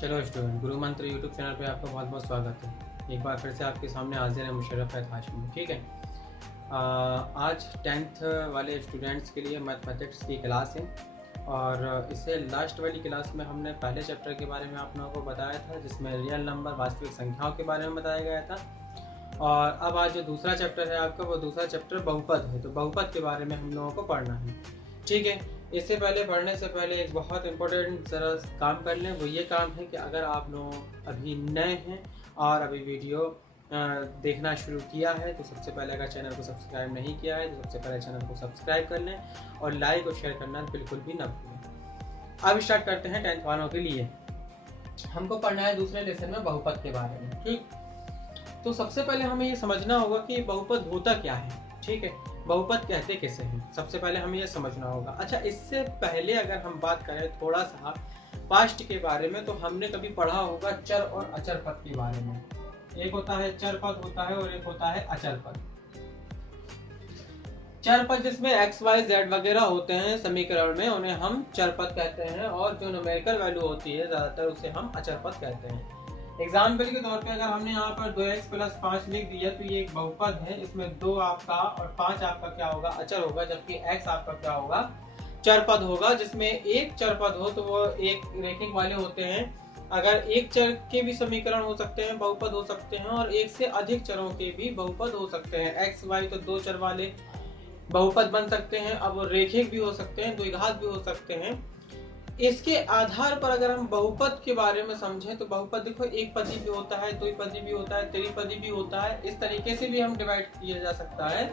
चलो स्टूडेंट, गुरु मंत्र YouTube channel पे आपका बहुत बहुत स्वागत है। एक बार फिर से आपके सामने हाजिर है मुशर्रफ हाशमी। ठीक है, आज 10th वाले स्टूडेंट्स के लिए मैथमेटिक्स की क्लास है और इससे लास्ट वाली क्लास में हमने पहले चैप्टर के बारे में आप लोगों को बताया था, जिसमें रियल नंबर वास्तविक संख्याओं के बारे में बताया गया था। और अब आज जो दूसरा चैप्टर है आपका, वो दूसरा चैप्टर बहुपद है। तो बहुपद के बारे में हम लोगों को पढ़ना है। ठीक है, इससे पहले पढ़ने से पहले एक बहुत इंपॉर्टेंट ज़रा काम कर लें। वो ये काम है कि अगर आप लोग अभी नए हैं और अभी वीडियो देखना शुरू किया है, तो सबसे पहले अगर चैनल को सब्सक्राइब नहीं किया है तो सबसे पहले चैनल को सब्सक्राइब कर लें और लाइक और शेयर करना बिल्कुल भी ना भूलें। अब स्टार्ट करते हैं 10th वालों के लिए। हमको पढ़ना है दूसरे लेसन में बहुपद के बारे में। ठीक, तो सबसे पहले हमें ये समझना होगा कि बहुपद होता क्या है। ठीक है, बहुपद कहते किसे हैं, सबसे पहले हमें यह समझना होगा। अच्छा, इससे पहले अगर हम बात करें थोड़ा सा पास्ट के बारे में, तो हमने कभी पढ़ा होगा चर और अचर पद के बारे में। एक होता है चर पद होता है और एक होता है अचर पद। चर पद जिसमें x, y, z वगैरह होते हैं समीकरण में, उन्हें हम चर पद कहते हैं, और जो न्यूमेरिकल वैल्यू होती है ज्यादातर उसे हम अचर पद कहते हैं। एग्जाम्पल के तौर पे अगर हमने यहाँ पर 2x + 5 लिख दिया तो ये एक बहुपद है। इसमें 2 आपका और 5 आपका क्या होगा, अचर होगा, जबकि x आपका क्या होगा, चर पद होगा। जिसमें एक चर पद हो तो वो एक रेखिक वाले होते हैं। अगर एक चर के भी समीकरण हो सकते हैं, बहुपद हो सकते हैं, और एक से अधिक चरों के भी बहुपद हो सकते हैं। x, y तो 2 चर वाले बहुपद बन सकते हैं। अब वो रेखिक भी हो सकते हैं, द्विघात भी हो सकते हैं। इसके आधार पर अगर हम बहुपद के बारे में समझें तो बहुपद देखो, एक पदी भी होता है, द्विपदी भी होता है, त्रिपदी भी होता है। इस तरीके से भी हम डिवाइड किया जा सकता है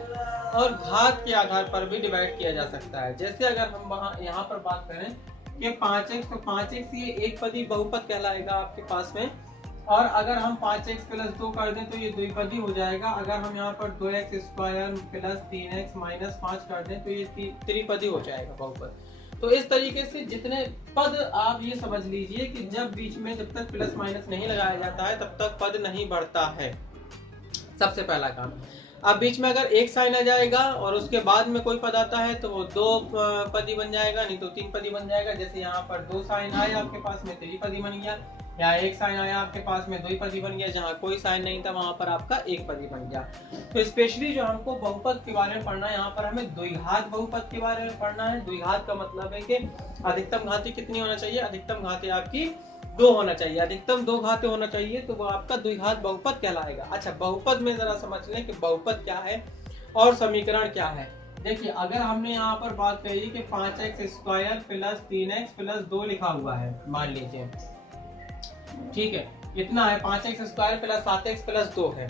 और घात के आधार पर भी डिवाइड किया जा सकता है। जैसे अगर हम यहाँ पर बात करें कि 5x, तो 5x ये एक पदी बहुपद कहलाएगा आपके पास में। और अगर हम 5x + 2 कर दें तो ये द्विपदी हो जाएगा। अगर हम यहाँ पर 2x² + 3x - 5 कर दें तो ये त्रिपदी हो जाएगा बहुपद। तो इस तरीके से जितने पद, आप ये समझ लीजिए कि जब बीच में जब तक प्लस माइनस नहीं लगाया जाता है तब तक पद नहीं बढ़ता है। सबसे पहला काम। अब बीच में अगर एक साइन आ जाएगा और उसके बाद में कोई पद आता है तो वो 2 पदी बन जाएगा, नहीं तो 3 पदी बन जाएगा। जैसे यहाँ पर 2 साइन आए आपके पास में त्रिपदी बन गया, या एक साइन आया आपके पास में द्विपदी बन गया। जहाँ कोई साइन नहीं था वहां पर आपका एक पदी बन गया। तो स्पेशली जो हमको बहुपद के बारे में पढ़ना है, यहाँ पर हमें द्विघात बहुपद के बारे में पढ़ना है। द्विघात का मतलब है कि अधिकतम घाती कितनी होना चाहिए, अधिकतम घाती आपकी 2 होना चाहिए। अधिकतम 2 घाते होना चाहिए तो वो आपका द्विघात बहुपद कहलाएगा। अच्छा, बहुपद में जरा समझ लें कि बहुपद क्या है और समीकरण क्या है। देखिए, अगर हमने यहाँ पर बात कही कि 5x² + 3x + 2 लिखा हुआ है, मान लीजिए, ठीक है, इतना है, 5x² + 7x + 2 है,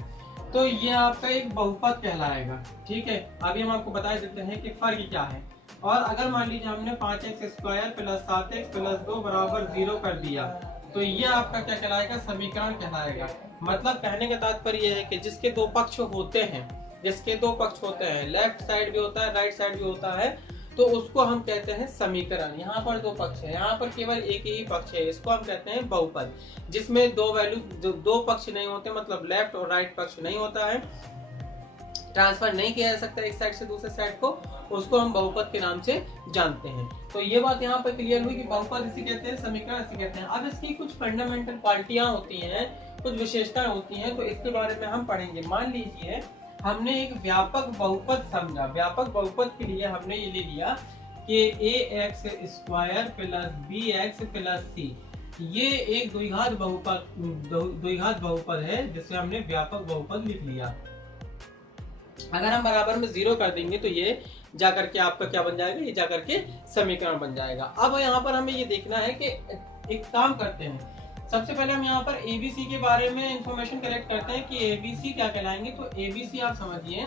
तो ये आपका एक बहुपद कहलाएगा। ठीक है, अभी हम आपको बता देते हैं कि फर्क क्या है। और अगर मान लीजिए हमने 5x² + 7x + 2 = 0 कर दिया तो ये आपका क्या कहलाएगा, समीकरण कहलाएगा। मतलब कहने का तात्पर्य यह है कि जिसके 2 पक्ष होते हैं, लेफ्ट साइड भी होता है, राइट साइड भी होता है, तो उसको हम कहते हैं समीकरण। यहाँ पर 2 पक्ष है, यहाँ पर केवल एक ही पक्ष है, इसको हम कहते हैं बहुपद। जिसमें 2 वैल्यू, 2 पक्ष नहीं होते, मतलब लेफ्ट और राइट पक्ष नहीं होता है, ट्रांसफर नहीं किया जा सकता एक साइड से दूसरे साइड को, उसको हम बहुपद के नाम से जानते हैं। तो ये बात यहाँ पर क्लियर हुई कि बहुपद इसे कहते हैं, समीकरण इसे कहते हैं। अब इसकी कुछ फंडामेंटल क्वालिटियां होती हैं, कुछ विशेषताएं होती हैं, तो इसके बारे में हम पढ़ेंगे। मान लीजिए हमने एक व्यापक बहुपद समझा। व्यापक बहुपद के लिए हमने ये ले लिया कि ax² + bx + c, ये एक द्विघात बहुपद है, जिसे हमने व्यापक बहुपद लिख लिया। अगर हम बराबर में 0 कर देंगे तो ये जाकर के आपका क्या बन जाएगा, ये जाकर के समीकरण बन जाएगा। अब यहाँ पर हमें ये देखना है कि एक काम करते हैं, सबसे पहले हम यहाँ पर ABC के बारे में इंफॉर्मेशन कलेक्ट करते हैं कि ABC क्या कहलाएंगे। तो ABC आप समझिए,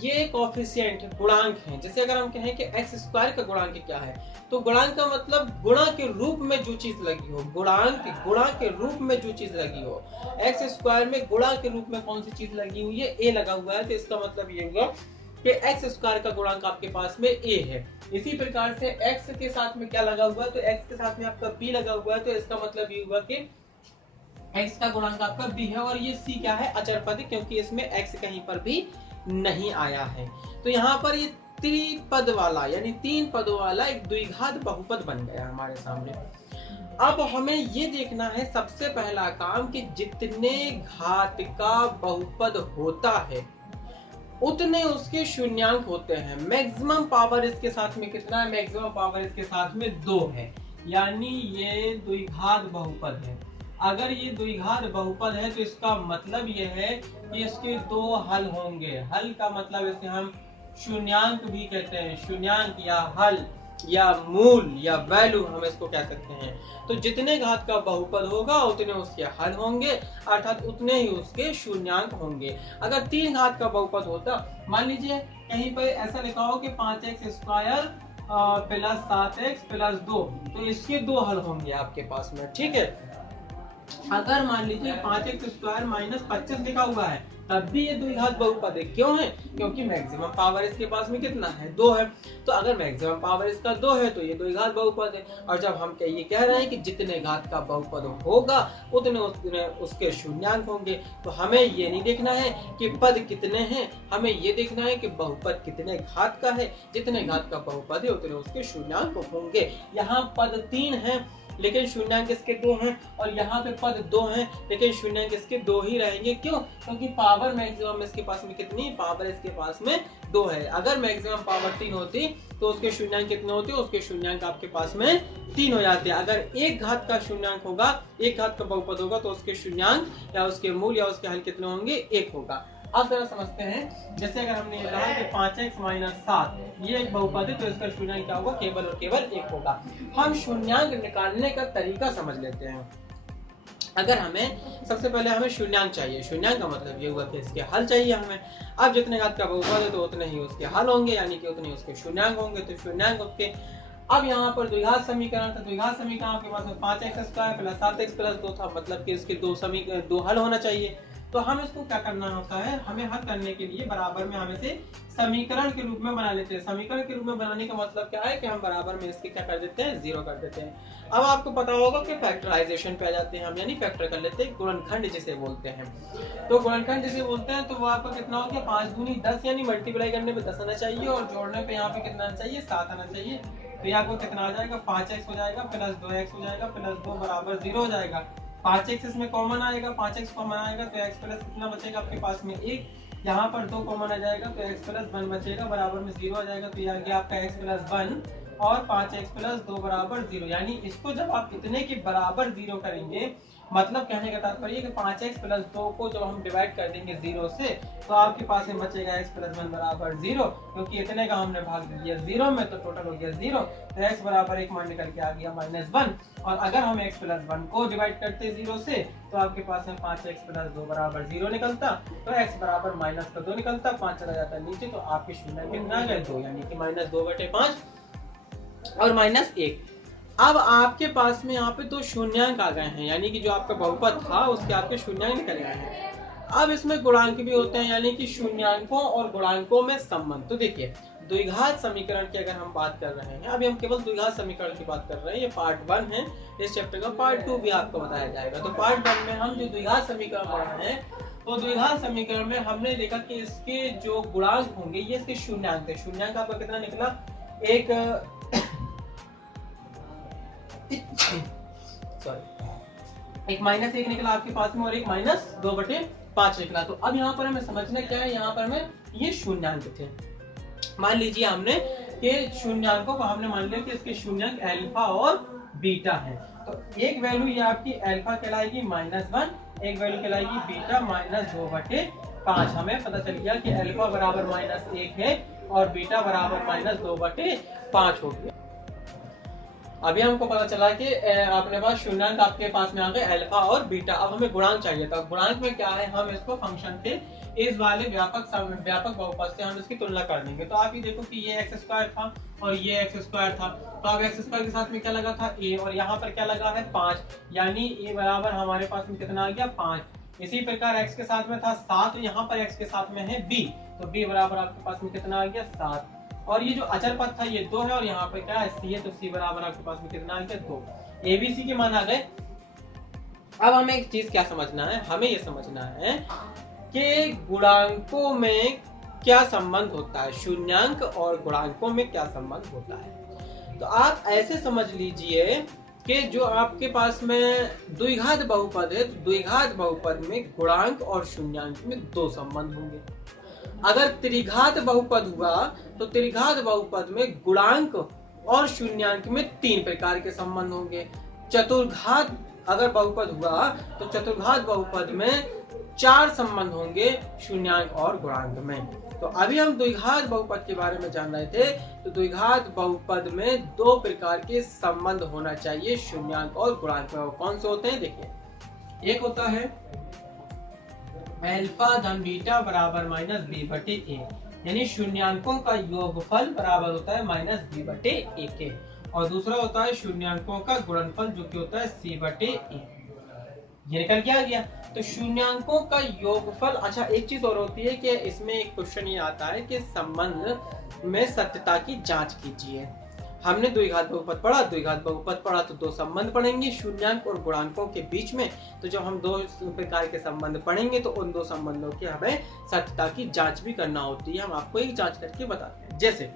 ये कोएफिशिएंट गुणांक हैं। जैसे अगर हम कहें कि x² का गुणांक क्या है, तो गुणांक का मतलब गुणा के रूप में जो चीज लगी हो, गुणा के रूप में जो चीज लगी हो। x² में गुणा के रूप में कौन सी चीज लगी हुई है, a लगा हुआ है, तो इसका मतलब ये हुआ कि x² का गुणांक आपके पास में a है। इसी प्रकार से x के साथ में क्या लगा हुआ है, तो x के साथ में आपका b लगा हुआ है, तो इसका मतलब ये हुआ कि x का गुणांक आपका b है। और ये c क्या है, अचर पद, क्योंकि इसमें x कहीं पर भी नहीं आया है। तो यहाँ पर ये त्रिपद वाला यानी 3 पदों वाला एक द्विघात बहुपद बन गया हमारे सामने। अब हमें ये देखना है सबसे पहला काम कि जितने घात का बहुपद होता है उतने उसके शून्यांक होते हैं। मैक्सिमम पावर इसके साथ में कितना है? मैक्सिमम पावर इसके साथ में 2 है, यानी ये द्विघात बहुपद है। अगर ये द्विघात बहुपद है तो इसका मतलब ये है कि इसके 2 हल होंगे। हल का मतलब इसे हम शून्यांक भी कहते हैं, शून्यांक या हल या मूल या वैल्यू हम इसको कह सकते हैं। तो जितने घात का बहुपद होगा उतने उसके हल होंगे, अर्थात उतने ही उसके शून्यांक होंगे। अगर 3 घात का बहुपद होता, मान लीजिए कहीं पर ऐसा लिखा हो कि 5x² प्लस 7x प्लस 2, तो इसके 2 हल होंगे आपके पास में, ठीक है। अगर मान लीजिए 5x² माइनस 25 लिखा हुआ है तब भी ये द्विघात बहुपद है। क्यों है? क्योंकि मैक्सिमम पावर इसके पास में कितना है? 2 है। तो अगर मैक्सिमम पावर इसका 2 है तो ये द्विघात बहुपद है। और जब हम ये कह रहे हैं कि जितने घात का बहुपद होगा उतने उसके शून्यांक होंगे, तो हमें ये नहीं देखना है कि पद कितने हैं, हमें ये देखना है कि बहुपद कितने घात का है। जितने घात का बहुपद है उतने उसके शून्यांक होंगे। यहाँ पद 3 है लेकिन शून्यांक इसके 2 हैं, और यहाँ पे पद 2 हैं लेकिन शून्यांक इसके 2 ही रहेंगे। क्यों? क्योंकि पावर मैक्सिमम इसके पास में कितनी? पावर इसके पास में 2 है। अगर मैक्सिमम पावर 3 होती तो उसके शून्यांक कितने होते? उसके शून्यांक आपके पास में 3 हो जाते। अगर एक घात का शून्यांक होगा, एक घात का बहुपद होगा, तो उसके शून्यांक या उसके मूल या उसके हल कितने होंगे? 1 होगा। अब जरा समझते हैं, जैसे अगर हमने ये कहा कि 5x माइनस 7 ये एक बहुपद है तो इसका शून्यांक क्या होगा? केवल और केवल 1 होगा। हम शून्यांक निकालने का तरीका समझ लेते हैं। अगर हमें सबसे पहले हमें शून्यांक चाहिए, शून्यांक का मतलब ये हुआ कि इसके हल चाहिए हमें। अब जितने घात का बहुपद है तो उतने ही उसके हल होंगे, यानी कि उतने उसके शून्यांक होंगे। तो शून्यांक उसके, अब यहाँ पर द्विघात समीकरण था, द्विघात समीकरण आपके पास में 5x² प्लस 7x प्लस 2 था, मतलब कि इसके 2 हल होना चाहिए। तो हम इसको क्या करना होता है, हमें हल करने के लिए बराबर में हम इसे समीकरण के रूप में बना लेते हैं। समीकरण के रूप में बनाने का मतलब क्या है कि हम बराबर में इसके क्या कर देते हैं? 0 कर देते हैं। अब आपको पता होगा कि फैक्टराइजेशन पे आ जाते हैं हम, यानी फैक्टर कर लेते हैं, गुणनखंड जिसे बोलते हैं। तो गुणनखंड जिसे बोलते हैं तो वो आपका कितना हो गया? 5 दूनी 10, यानी मल्टीप्लाई करने पे 10 आना चाहिए और जोड़ने पे यहाँ पे कितना आना चाहिए? 7 आना चाहिए। तो यहाँ आपको कितना आ जाएगा? 5x हो जाएगा प्लस 2x हो जाएगा प्लस 2 बराबर 0 हो जाएगा। 5x इसमें कॉमन आएगा, 5x कॉमन आएगा तो x प्लस कितना बचेगा आपके पास में? 1। यहाँ पर 2 कॉमन आ जाएगा तो x प्लस 1 बचेगा, बराबर में 0 आ जाएगा। तो ये आ गया आपका x प्लस 1 और 5x प्लस 2 बराबर 0। यानी इसको जब आप इतने के बराबर 0 करेंगे, मतलब कहने का तात्पर्य कि 5x प्लस 2 को जब हम डिवाइड कर देंगे 0 से, तो आपके पास में बचेगा x प्लस 1 बराबर 0, क्योंकि इतने का हमने भाग दिया 0 में तो टोटल हो गया 0। तो x बराबर 1 मान निकल के आ गया -1। और अगर हम x प्लस 1 को डिवाइड करते 0 से तो आपके पास में 5x प्लस 2 बराबर 0 निकलता, तो x बराबर -2 निकलता, 5 चला जाता नीचे, तो आपके शून्य कितना आ गए? 2, यानी कि -2/5 और -1। अब आपके पास में यहाँ पे 2 शून्यांक आ गए हैं, यानी कि जो आपका बहुपद था उसके आपके शून्यांक निकल गए हैं। अब इसमें गुणांक भी होते हैं, यानी कि शून्यांकों और गुणांकों में संबंध। तो देखिए, द्विघात समीकरण की अगर हम बात कर रहे हैं, अभी हम केवल द्विघात समीकरण की बात कर रहे हैं, ये पार्ट 1 है। इस चैप्टर का पार्ट 2 भी आपको बताया जाएगा। तो पार्ट 1 में हम जो द्विघात समीकरण पढ़ रहे हैं, तो द्विघात समीकरण में हमने देखा कि इसके जो गुणांक होंगे ये इसके शून्यांक थे। शून्यांक आपका कितना निकला? एक -1 निकला आपके पास में और एक -2/5 निकला। तो अब यहाँ पर हमें समझना क्या है, यहाँ पर हमें ये शून्यांक थे। मान लीजिए हमने कि शून्यांकों को हमने मान लिया कि इसके शून्यांक अल्फा और बीटा है। तो एक वैल्यू ये आपकी अल्फा कहलाएगी -1, एक वैल्यू कहलाएगी बीटा -2/5। हमें पता चल गया कि अल्फा बराबर -1 है और बीटा बराबर -2/5 हो गया। अभी हमको पता चला कि अपने पास शून्यांक आपके पास में आ गए अल्फा और बीटा। अब हमें गुणांक चाहिए था। गुणांक में क्या है, हम इसको फंक्शन के इस वाले व्यापक बहुपद से हम इसकी तुलना कर देंगे। तो आप ये देखो कि ये x² था और ये x² था, तो अब x² के साथ में क्या लगा था? a, और यहाँ पर क्या लगा है? 5, यानी a बराबर हमारे पास में कितना आ गया? 5। इसी प्रकार x के साथ में था 7, यहाँ पर x के साथ में है b, तो b बराबर आपके पास में कितना आ गया? 7। और ये जो अचर पद था ये 2 है और यहाँ पे क्या है? c है, तो c बराबर आपके पास में कितना आ गया? 2। a b c के मान आ गए। अब हमें एक चीज क्या समझना है, हमें ये समझना है कि गुणांकों में क्या संबंध होता है, शून्यांक और गुणांकों में क्या संबंध होता है। तो आप ऐसे समझ लीजिए कि जो आपके पास में द्विघात बहुपद है, तो द्विघात बहुपद में गुणांक और शून्यांक में दो संबंध होंगे। अगर त्रिघात बहुपद हुआ तो त्रिघात बहुपद में गुणांक और शून्यांक में तीन प्रकार के संबंध होंगे। चतुर्घात अगर बहुपद हुआ तो चतुर्घात बहुपद में चार संबंध होंगे शून्यांक और गुणांक में। तो अभी हम द्विघात बहुपद के बारे में जान रहे थे। तो द्विघात बहुपद में दो प्रकार के संबंध होना चाहिए शून्यांक और गुणांक में। वो कौन से होते हैं देखिए, एक होता है अल्फा धन बीटा बराबर माइनस बी बटे ए, यानी शून्यांकों का योगफल बराबर होता है माइनस बी बटे ए के, और दूसरा होता है शून्यांकों का गुणनफल जो कि होता है सी बटे ए। ये निकल के आ गया। तो शून्यांकों का योगफल, अच्छा एक चीज और होती है कि इसमें एक क्वेश्चन ये आता है कि संबंध में सत्यता की जांच कीजिए। हमने द्विघात बहुपद पढ़ा, द्विघात बहुपद पढ़ा तो दो संबंध पढ़ेंगे शून्यांक और गुणांकों के बीच में। तो जब हम दो प्रकार के संबंध पढ़ेंगे तो उन दो संबंधों की हमें सत्यता की जांच भी करना होती है। हम आपको एक जांच करके बताते हैं। जैसे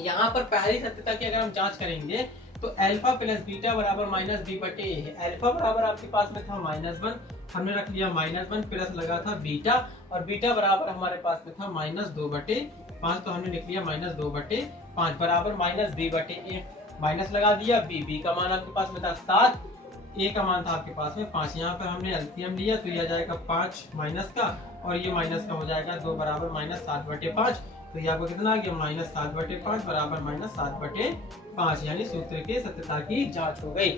यहाँ पर पहली सत्यता की अगर हम जांच करेंगे तो अल्फा प्लस बीटा बराबर माइनस बी बटे ए है। अल्फा बराबर आपके पास में था -1, हमने रख लिया -1, प्लस लगा था बीटा, और बीटा बराबर हमारे पास में था -2/5, तो हमने लिख लिया -2/5 बराबर माइनस बी बटे ए, माइनस लगा दिया। बी का मान आपके पास में था 7, ए का मान था आपके पास में 5। यहाँ पर हमने एलसीएम लिया तो यह आ जाएगा 5 माइनस का, और ये माइनस का हो जाएगा 2 बराबर -7/5। तो ये आपको कितना आ गया -7/5 बराबर -7/5, यानी सूत्र के सत्यता की जांच हो गई।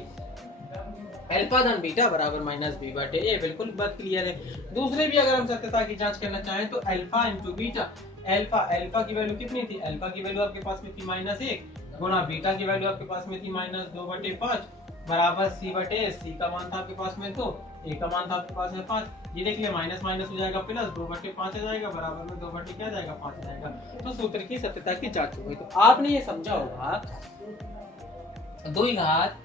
अल्फा धन बीटा बराबर माइनस बी बटे ए, बिल्कुल बात क्लियर है। दूसरे भी अगर हम सत्यता की जांच करना चाहें तो अल्फा इंटू बीटा, अल्फा की वैल्यू कितनी थी, अल्फा की वैल्यू आपके पास में थी -1, गुणा बीटा की वैल्यू आपके पास में थी -2/5 बराबर सी बटे ए। सी का मान था आपके पास में 2, ए का मान था आपके पास में 5। ये देख लिया माइनस माइनस हो जाएगा प्लस, 2/5 आ जाएगा बराबर में 2/5 क्या जाएगा 5 आ जाएगा। तो सूत्र की सत्यता की जांच हो गई। तो आपने ये समझा होगा द्विघात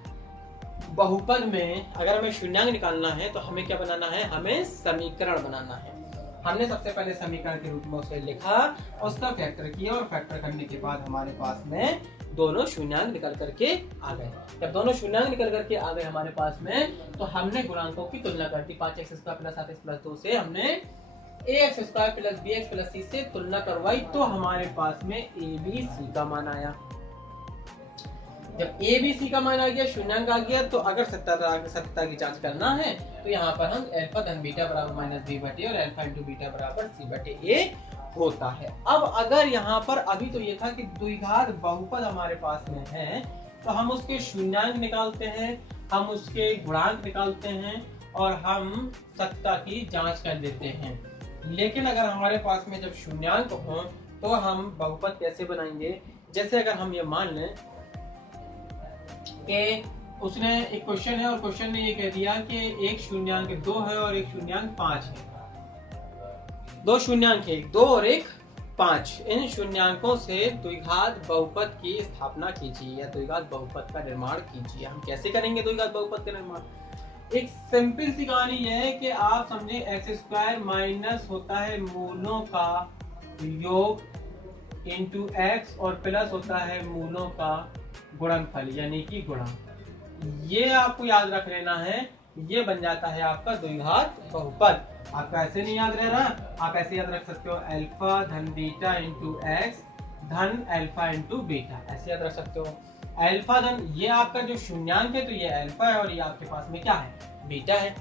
बहुपद में अगर हमें शून्यांक निकालना है तो हमें क्या बनाना है, हमें समीकरण बनाना है। हमने सबसे पहले समीकरण के रूप में उसे लिखा, उसका फैक्टर किया, और फैक्टर करने के बाद हमारे पास में दोनों शून्यांक निकल करके आ गए। जब दोनों शून्यांक निकल करके आ गए हमारे पास में, तो हमने गुणांकों की तुलना कर दी। 5x² + 7x + 2 से हमने ax² + bx + c से तुलना करवाई, तो हमारे पास में abc का मान आया। जब abc का मान आ गया, शून्यांक आ गया, तो अगर सत्यता की जांच करना है तो यहाँ पर हम अल्फा धन बीटा बराबर माइनस बी बटे और अल्फा इंटू बीटा बराबर सी बटे ए होता है। अब अगर यहाँ पर अभी तो ये था कि द्विघात बहुपद हमारे पास में है, तो हम उसके शून्यांक निकालते हैं, हम उसके गुणांक निकालते हैं, और हम सत्यता की जांच कर देते हैं। लेकिन अगर हमारे पास में जब शून्यांक हो तो हम बहुपद कैसे बनाएंगे। जैसे अगर हम ये मान लें कि उसने एक क्वेश्चन है और क्वेश्चन ने ये कह दिया कि एक शून्यांक 2 है और एक शून्यांक 5 है। दो शून्यांक है, 2 और 1 5। इन शून्यांकों से द्विघात बहुपद की स्थापना कीजिए या द्विघात बहुपद का निर्माण कीजिए। हम कैसे करेंगे द्विघात बहुपद का निर्माण। एक सिंपल सी कहानी यह है कि आप समझे x² माइनस होता है मूलों का योग इंटू x, और प्लस होता है मूलों का गुणनफल यानी कि गुणा। ये आपको याद रख लेना है, ये बन जाता है आपका द्विघात बहुपद। आपका ऐसे नहीं याद रह रहा, आप ऐसे याद रख सकते हो अल्फा धन बीटा इंटू एक्स धन अल्फा इंटू बीटा, ऐसे याद रख सकते हो। अल्फा धन ये आपका जो शून्यांक है तो ये अल्फा है और ये आपके पास में क्या है, बीटा है।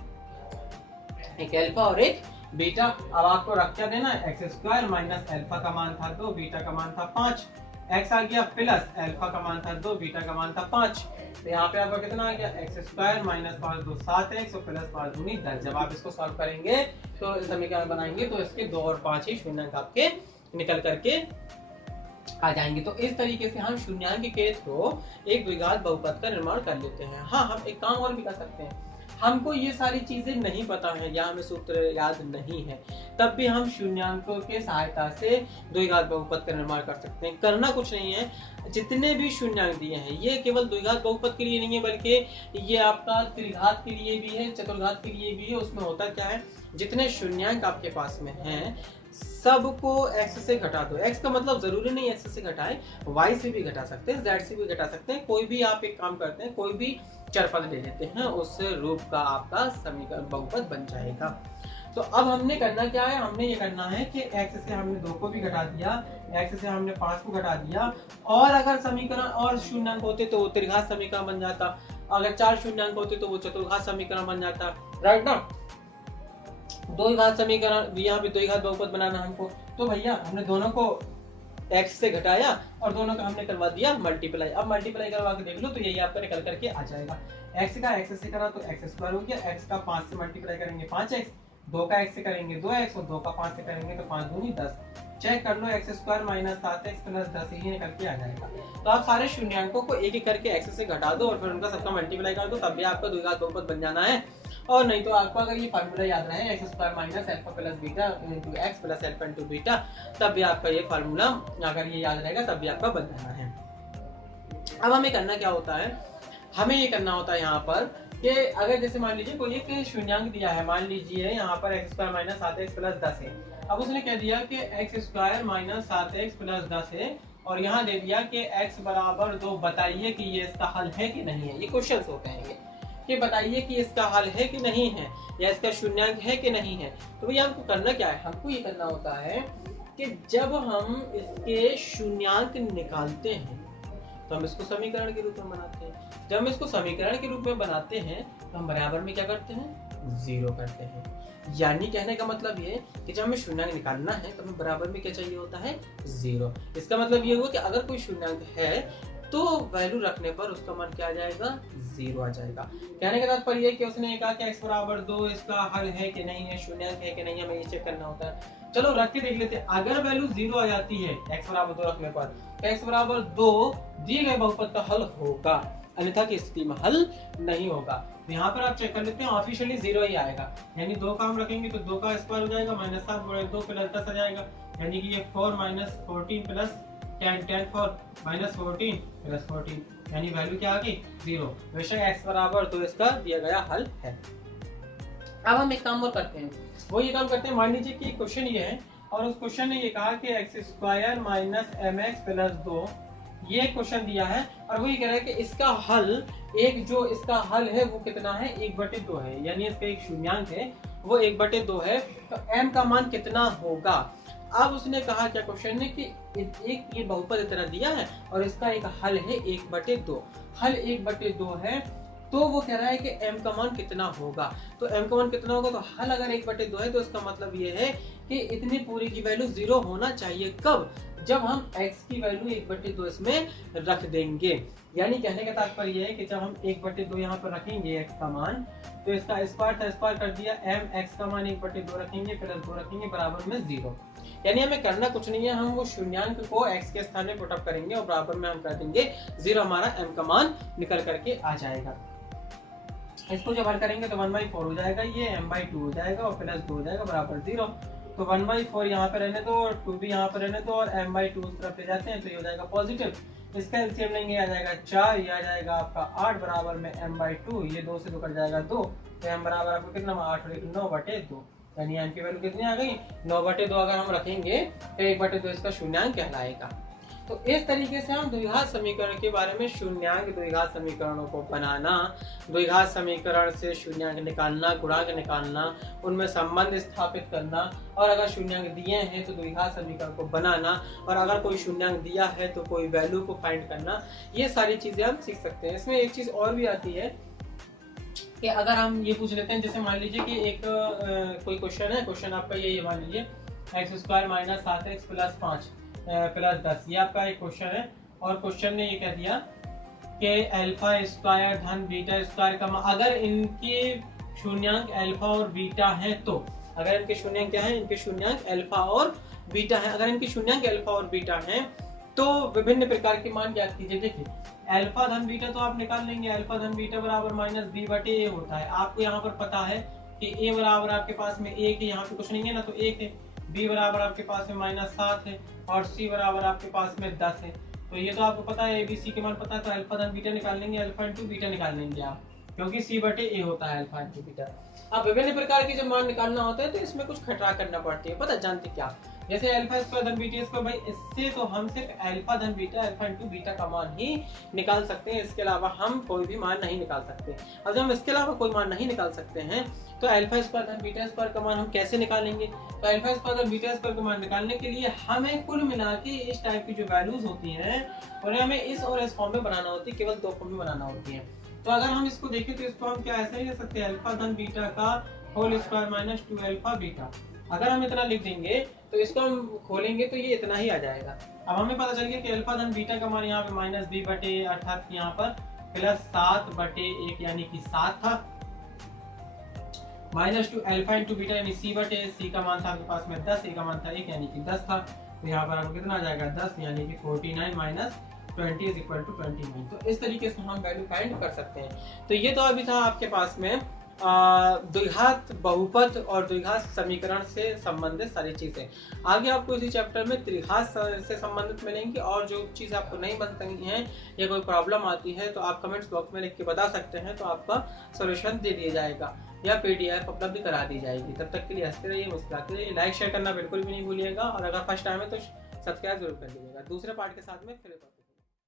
एक अल्फा और एक बीटा। अब आपको रख क्या देना है, x² माइनस अल्फा का मान था 2, बीटा का मान था 5, x आ गया प्लस अल्फा का मान था 2, बीटा का मान था 5। तो यहाँ पे आपका कितना आ गया, x² माइनस 5 2 7x और प्लस 5 दूनी 10। जब आप इसको सॉल्व करेंगे तो समीकरण बनाएंगे तो इसके 2 और 5 ही शून्यांक आपके निकल करके आ जाएंगे। तो इस तरीके से हम शून्यांक के थ्रू एक द्विघात बहुपद का निर्माण कर लेते हैं। हाँ, हम एक काम और भी कर सकते हैं। हमको ये सारी चीजें नहीं पता है या हमें सूत्र याद नहीं है, तब भी हम शून्यांकों के सहायता से द्विघात बहुपद का निर्माण कर सकते हैं। करना कुछ नहीं है, जितने भी शून्यांक दिए हैं ये केवल द्विघात बहुपद के लिए नहीं है, बल्कि ये आपका त्रिघात के लिए भी है, चतुर्घात के लिए भी है। उसमें होता क्या है, जितने शून्यांक आपके पास में हैं सबको x से घटा दो। x का मतलब जरूरी नहीं x से घटाएं, y से भी घटा सकते हैं, z से भी घटा सकते हैं। कोई भी आप एक काम करते हैं, कोई भी चरपद ले लेते हैं, उस रूप का आपका समीकरण बहुपद बन जाएगा। तो अब हमने करना क्या है, हमने ये करना है कि x से हमने 2 को भी घटा दिया, x से हमने 5 को घटा दिया, और अगर समीकरण और शून्याङ्क होते तो वो त्रिघात समीकरण बन जाता, अगर 4 शून्याङ्क होते तो वो चतुर्घात समीकरण बन जाता, राइट ना। द्विघात समीकरण, यहाँ पे द्विघात बहुपद बनाना हमको, तो भैया हमने दोनों को x से घटाया और दोनों का हमने करवा दिया मल्टीप्लाई। अब मल्टीप्लाई करवा के देख लो तो यही आपका निकल करके आ जाएगा। x का x से करा तो x स्क्वायर हो गया, x का 5 से मल्टीप्लाई करेंगे 5x, 2 का x से करेंगे 2x, और 2 का 5 से करेंगे तो 5 दूनी 10। चेक कर लो, x square minus 7x plus 10 ही निकल के आ जाएगा। तो आप सारे शून्याङ्कों को एक एक करके x से घटा दो और फिर उनका सबका मल्टीप्लाई कर दो, तब भी आपका द्विघात बहुपद बन जाना है। और नहीं तो आपको अगर ये फार्मूला याद रहे x square minus alpha plus beta into x plus alpha into beta, तब भी आपका ये फार्मूला अगर ये याद रहेगा तब भी आपका बन जाना है। अब हमें करना क्या होता है, हमें ये करना होता है यहाँ पर कि अगर जैसे मान लीजिए कोई एक शून्याङ्क दिया है, मान लीजिए यहाँ पर x square minus 7x plus 10 है। अब उसने कह दिया कि x square minus 7x plus 10 है और यहाँ दे दिया कि x बराबर 2, बताइए कि ये इसका हल है कि नहीं है। ये क्वेश्चन होते हैं ये कि बताइए कि इसका हल है कि नहीं है, या इसका शून्याङ्क है कि नहीं है। तो भैया हमको करना क्या है, हमको ये करना होता है कि जब हम इसके शून्याङ्क निकालते हैं तो हम इसको समीकरण के रूप में बनाते हैं। जब हम इसको समीकरण के रूप में बनाते हैं तो हम बराबर में क्या करते हैं, 0 करते हैं। यानी कहने का मतलब ये कि जब हमें शून्याङ्क निकालना है तो हमें बराबर में क्या चाहिए होता है, 0। इसका मतलब ये हुआ कि अगर कोई शून्याङ्क है तो वैल्यू रखने पर उसका मान क्या आ जाएगा, 0 आ जाएगा। कहने का तात्पर्य ये कि उसने ये कहा कि x बराबर 2 इसका हल है कि नहीं है, शून्याङ्क है कि नहीं, हमें ये चेक करना होता है। चलो रख के देख लेते हैं। अगर वैल्यू 0 आ जाती है x बराबर 2 रखने पर, तो x बराबर 2 दिए गए बहुपद का हल होगा, अन्यथा की स्थिति में हल नहीं होगा। तो यहाँ पर आप चेक कर लेते हैं, ऑफिशियली 0 ही आएगा। यानी 2 का हम रखेंगे तो 2 का स्क्वायर हो जाएगा, माइनस 7 बड़े 2 प्लस 10 आ जाएगा, यानी कि ये 4 माइनस 14 प्लस 10 4 माइनस 14 प्लस 14, यानी वैल्यू क्या आ गई, 0। बेशक x बराबर तो इसका दिया गया हल है। अब हम एक काम और करते हैं, वो ये काम करते हैं, मान लीजिए कि क्वेश्चन ये है और उस क्वेश्चन ने ये कहा कि x square minus mx plus 2, ये क्वेश्चन दिया है और वो ये कह रहा है कि इसका हल, एक जो इसका हल है वो कितना है, 1/2 है, यानी इसका एक शून्याङ्क है वो 1/2 है। तो m का मान कितना होगा। अब उसने कहा क्या क्वेश्चन ने कि एक ये बहुपद इतना दिया है और इसका एक हल है 1/2, हल 1/2 है, तो वो कह रहा है कि m का मान कितना होगा। तो m का मान कितना होगा, तो हल अगर 1/2 है तो इसका मतलब ये है कि इतनी पूरी की वैल्यू 0 होना चाहिए। कब, जब हम x की वैल्यू 1/2 इसमें रख देंगे। यानी कहने का तात्पर्य ये है कि जब हम 1/2 यहाँ पर रखेंगे x का मान, तो इसका स्क्वायर था, स्क्वायर कर दिया, m x का मान 1/2 रखेंगे प्लस 2 रखेंगे बराबर में 0। यानी हमें करना कुछ नहीं है, हम वो शून्याङ्क को x के स्थान में पुटअप करेंगे और बराबर में हम कर देंगे 0, हमारा m का मान निकल करके आ जाएगा। इसको जब हल करेंगे तो 1/4 हो जाएगा, ये m/2 हो जाएगा और प्लस 2 हो जाएगा बराबर 0। तो 1/4 यहाँ पे रहने दो और 2 भी यहाँ पे रहने दो और m/2 उस तरफ ले जाते हैं तो ये हो जाएगा पॉजिटिव। इसका एलसीएम लेंगे, आ जाएगा 4, ये आ जाएगा आपका 8 बराबर में m/2, ये 2 से 2 कट जाएगा 2, तो m बराबर आपको कितना, 8 और 1 9/2, यानी m की वैल्यू कितनी आ गई, 9/2 अगर हम रखेंगे तो 1/2 इसका शून्याङ्क कहलाएगा। तो इस तरीके से हम द्विघात समीकरण के बारे में, शून्याङ्क द्विघात समीकरणों को बनाना, द्विघात समीकरण से शून्याङ्क निकालना, गुणांक निकालना, उनमें संबंध स्थापित करना, और अगर शून्याङ्क दिए हैं तो द्विघात समीकरण को बनाना, और अगर कोई शून्याङ्क दिया है तो कोई वैल्यू को फाइंड करना, ये सारी चीजें हम सीख सकते हैं। इसमें एक चीज और भी आती है कि अगर हम ये पूछ लेते हैं, जैसे मान लीजिए कि एक कोई क्वेश्चन है, क्वेश्चन आपका ये मान लीजिए x square minus 7x plus 5 plus 10, ये आपका एक क्वेश्चन है और क्वेश्चन ने ये कह दिया कि अल्फा स्क्वायर धन बीटा स्क्वायर का, अगर इनके शून्याङ्क अल्फा और बीटा है तो, अगर इनके शून्याङ्क क्या है, इनके शून्याङ्क अल्फा और बीटा है, अगर इनके शून्याङ्क अल्फा और बीटा है तो विभिन्न प्रकार के मान ज्ञात कीजिए। देखिए अल्फा धन बीटा तो आप निकाल लेंगे, अल्फा धन बीटा बराबर माइनस b/a होता है। आपको यहाँ पर पता है कि a बराबर आपके पास में 1 है, यहाँ पे कुछ नहीं है ना तो 1 है, b बराबर आपके पास में -7 है और c बराबर आपके पास में 10 है। तो ये तो आपको पता है, abc के मान पता है, तो अल्फा धन बीटा निकाल लेंगे, अल्फा इंटू बीटा निकाल लेंगे आप। क्योंकि सी बटे ए होता है अल्फा इंटू बीटा। अब विभिन्न प्रकार के जब मान निकालना होता है तो इसमें कुछ खटरा करना पड़ती है, पता जानते क्या, जैसे अल्फा स्क्वायर धन बीटा स्क्वायर, भाई इससे तो हम सिर्फ अल्फा धन बीटा, अल्फा इंटू बीटा का मान ही निकाल सकते हैं, इसके अलावा हम कोई भी मान नहीं निकाल सकते। अब जब हम इसके अलावा कोई मान नहीं निकाल सकते हैं तो अल्फा स्क्वायर धन बीटा स्क्वायर का मान हम कैसे निकालेंगे? तो अल्फा स्क्वायर धन बीटा स्क्वायर का मान निकालने के लिए हमें कुल मिला के इस टाइप की जो वैल्यूज होती हैं उन्हें हमें इस और इस फॉर्म में बनाना होती है, केवल दो फॉर्म में बनाना होती है। तो अगर हम इसको देखें तो इसको हम क्या ऐसे लिख सकते हैं, अल्फा धन बीटा का whole square minus 2 alpha beta. अगर हम इतना लिख देंगे तो इसको हम खोलेंगे तो ये इतना ही आ जाएगा। अब हमें पता चल गया कि अल्फा धन बीटा का मान यहाँ पे माइनस बी बटे अर्थात यहाँ पर प्लस 7 बटे 1 यानी कि 7 था, माइनस 2 अल्फा इंटू बीटा यानी सी बटे सी का मान था आपके पास में 10, ए का मान था 1 यानी कि 10 था। तो यहाँ पर आपको कितना आ जाएगा 10 यानी कि 49 माइनस 20 इज इक्वल टू 29। तो इस तरीके से हम वैल्यू फाइंड कर सकते हैं। तो ये तो अभी था आपके पास में द्विघात बहुपद और द्विघात समीकरण से संबंधित सारी चीजें। आगे आपको इसी चैप्टर में त्रिघात से संबंधित मिलेंगी, और जो चीज आपको नहीं बन सकती हैं या कोई प्रॉब्लम आती है तो आप कमेंट्स बॉक्स में लिख के बता सकते हैं, तो आपका सॉल्यूशन दे दिया जाएगा या पीडीएफ उपलब्ध करा दी जाएगी। तब तक के लिए हंसते रहिए, मुस्कुराते रहिए, लाइक शेयर करना बिल्कुल भी नहीं भूलिएगा, और अगर फर्स्ट टाइम है तो सब्सक्राइब जरूर कर लीजिएगा। दूसरे पार्ट के साथ में फिर